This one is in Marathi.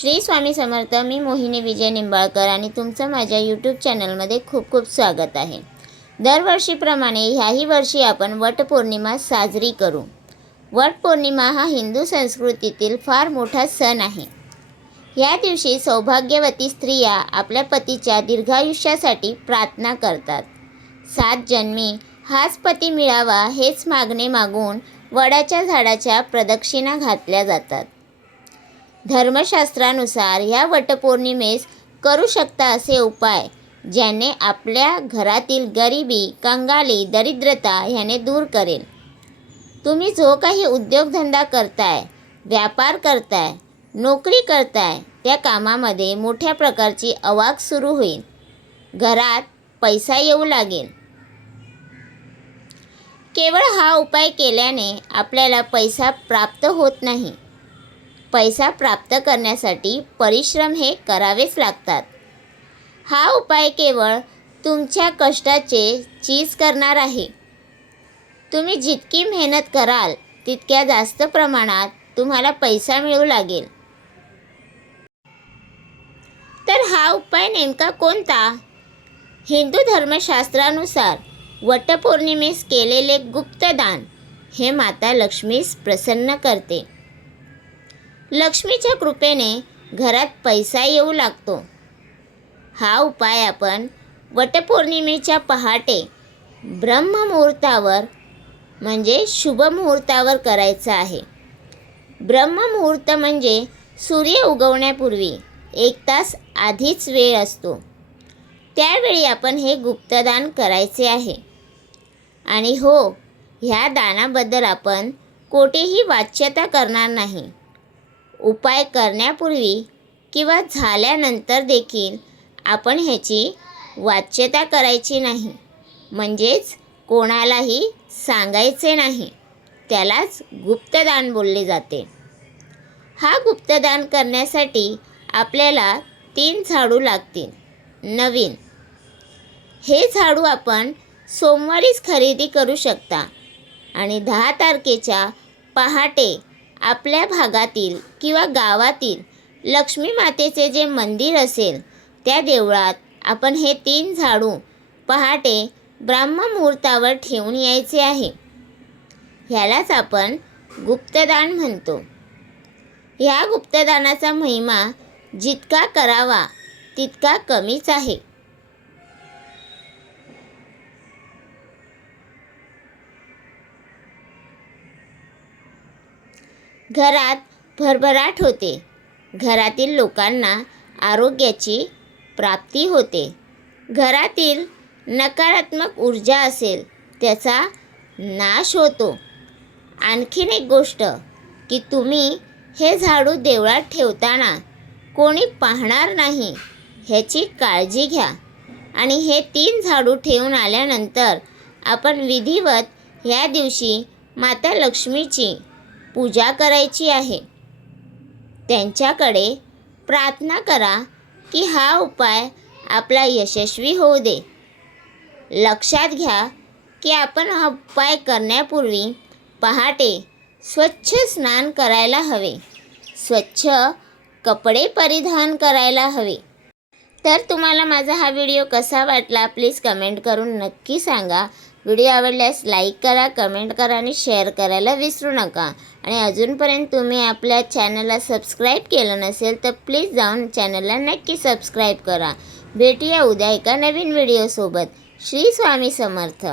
श्री स्वामी समर्थ. मी मोहिनी विजय निंबाळकर आणि तुमचं माझ्या यूट्यूब चॅनलमध्ये खूप खूप स्वागत आहे. दरवर्षीप्रमाणे ह्याही वर्षी आपण वटपौर्णिमा साजरी करू. वटपौर्णिमा हा हिंदू संस्कृतीतील फार मोठा सण आहे. या दिवशी सौभाग्यवती स्त्रिया आपल्या पतीच्या दीर्घायुष्यासाठी प्रार्थना करतात. 7 जन्मी हाच पती मिळावा हेच मागणे मागून वडाच्या झाडाच्या प्रदक्षिणा घातल्या जातात. धर्मशास्त्रानुसार ह्या वटपौर्णिमेस करू शकता असे उपाय ज्याने आपल्या घरातील गरिबी, कंगाली, दरिद्रता ह्याने दूर करेल. तुम्ही जो काही उद्योगधंदा करताय, व्यापार करताय, नोकरी करताय त्या कामामध्ये मोठ्या प्रकारची आवक सुरू होईल. घरात पैसा येऊ लागेल. केवळ हा उपाय केल्याने आपल्याला पैसा प्राप्त होत नाही. पैसा प्राप्त करण्यासाठी परिश्रम हे करावेच लागतात. हा उपाय केवळ तुमच्या कष्टाचे चीज करणार आहे. तुम्ही जितकी मेहनत कराल तितक्या जास्त प्रमाणात तुम्हाला पैसा मिळू लागेल. तर हा उपाय नेमका कोणता? हिंदू धर्मशास्त्रानुसार वटपौर्णिमेस केलेले गुप्तदान हे माता लक्ष्मीस प्रसन्न करते. लक्ष्मीच्या कृपेने घरात पैसा येऊ लागतो. हा उपाय आपण वटपौर्णिमेच्या पहाटे ब्रह्ममुहूर्तावर म्हणजे शुभमुहूर्तावर करायचा आहे. ब्रह्ममुहूर्त म्हणजे सूर्य उगवण्यापूर्वी 1 तास आधीच वेळ असतो. त्यावेळी आपण हे गुप्तदान करायचे आहे. आणि हो, ह्या दानाबद्दल आपण कोठेही वाच्यता करणार नाही. उपाय करण्यापूर्वी किंवा झाल्यानंतर देखील आपण ह्याची वाच्यता करायची नाही. म्हणजेच कोणालाही सांगायचे नाही. त्यालाच गुप्तदान बोलले जाते. हा गुप्तदान करण्यासाठी आपल्याला 3 झाडू लागतील. नवीन हे झाडू आपण सोमवारीच खरेदी करू शकता आणि 10 तारखेच्या पहाटे आपल्या भागातील किंवा गावातील लक्ष्मी मातेचे जे मंदिर असेल त्या देवळात आपण हे 3 झाडू पहाटे ब्रह्ममुहूर्तावर ठेवून यायचे आहे. ह्यालाच आपण गुप्तदान म्हणतो. ह्या गुप्तदानाचा महिमा जितका करावा तितका कमीच आहे. घरात भरभराट होते. घरातील लोकांना आरोग्याची प्राप्ती होते. घरातील नकारात्मक ऊर्जा असेल त्याचा नाश होतो. आणखीन एक गोष्ट की तुम्ही हे झाडू देवळात ठेवताना कोणी पाहणार नाही ह्याची काळजी घ्या. आणि हे 3 झाडू ठेवून आल्यानंतर आपण विधिवत ह्या दिवशी माता लक्ष्मीची पूजा करायची आहे. त्यांच्याकडे प्रार्थना करा की हा उपाय आपला यशस्वी होऊ दे. लक्षात घ्या की आपण हा उपाय करण्यापूर्वी पहाटे स्वच्छ स्नान करायला हवे. स्वच्छ कपडे परिधान करायला हवे. तर तुम्हाला माझा हा व्हिडिओ कसा वाटला प्लीज कमेंट करून नक्की सांगा. व्हिडिओ आवडल्यास लाईक करा, कमेंट करा आणि शेअर करायला विसरू नका. आणि अजूनपर्यंत तुम्ही आपल्या चॅनलला सबस्क्राईब केलं नसेल तर प्लीज जाऊन चॅनलला नक्की सबस्क्राईब करा. भेटूया उद्या एका नवीन व्हिडिओसोबत. श्री स्वामी समर्थ.